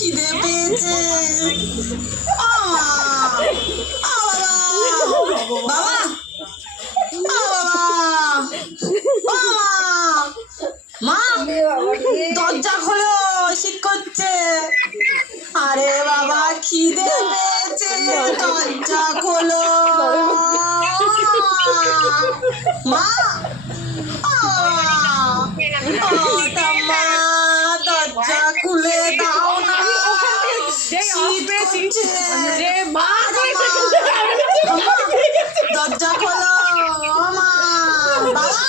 খিদে পেয়েছে। বাবা, মা দরজা খোলো, শীত করছে। আরে বাবা খিদে পেয়েছে, দরজা খোলো। মা, দরজা খুলে দাও না, শীত করছে। দরজা খোলো মা। বাবা